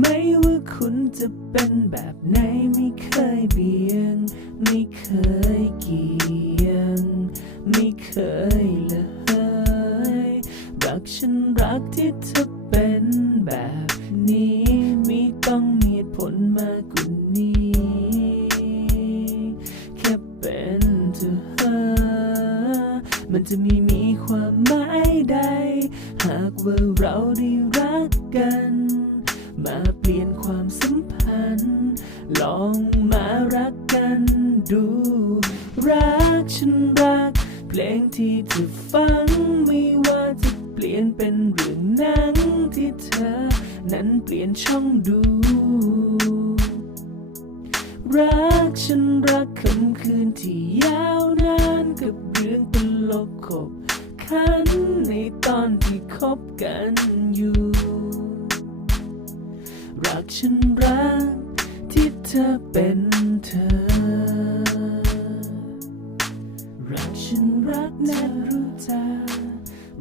ไม่ว่าคุณจะเป็นแบบไหนไม่เคยเบียน ไม่เคยเกียน ไม่เคยเลยรักฉันรักที่เธอเป็นแบบนี้ มันจะมีมีความหมายใด หากว่าเราได้รักกัน มาเปลี่ยนความสัมพันธ์ ลองมารักกันดู รักฉันรัก เพลงที่เธอฟังไม่ว่าจะเปลี่ยนเป็นเรื่องหนังที่เธอ นั้นเปลี่ยนช่องดู รักฉันรักคำคืนที่ยาวนานกับเรื่องตล ลกขบขันในตอนที่คบกันอยู่ รักฉันรักที่เธอเป็นเธอ รักฉันรักนะรู้จัก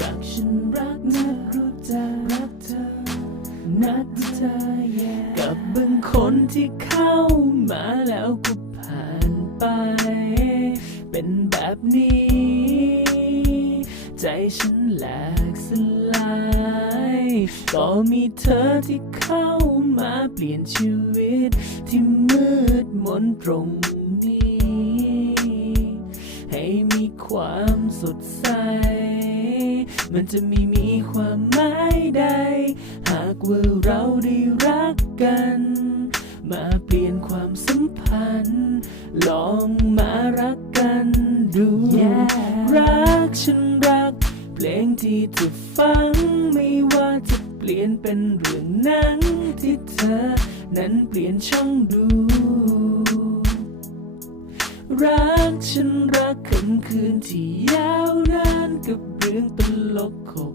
รักฉันรักนะรู้จักรักเธอนักเธอ yeah กับบางคนที่เข้ามาแล้วก็ผ่านไป เป็นแบบนี้ ใจฉันแหลกสลายก็มีเธอที่เข้ามาเปลี่ยนชีวิต ที่มืดมนตรงนี้ ให้มีความสดใส มันจะไม่มีความหมายใด หากว่าเราได้รักกัน มาเปลี่ยนความสัมพันธ์ ลองมารักกันดูรักฉันรักเพล งที่เธอฟังไม่ว่าจะเปลี่ยนเป็นเรื่องนั้งที่เธอ นั้นเปลี่ยนช่องดู รักฉันรักคำคืนที่ยาวนานกับเรื่องตลกขบ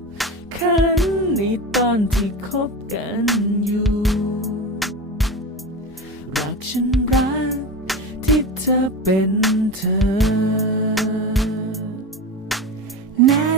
ขันในตอนที่คบกันอยู่ รักฉันรักที่เธอเป็นเธอ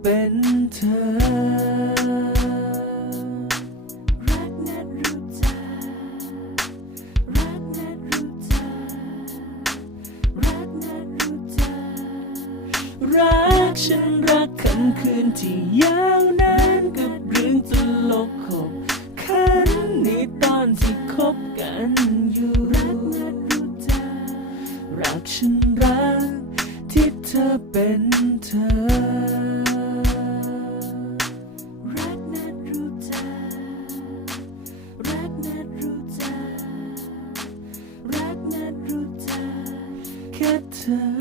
เป็นเธอ รักนัดรู้จักรักนัดรู้จักรักนัดรู้จักรักฉันรักคำคืนที่ยาวนานกับเรื่องตลกขบขันในตอนที่คบกันอยู่รักนัดรู้จักรักฉันรักที่เธอเป็นเธอ time.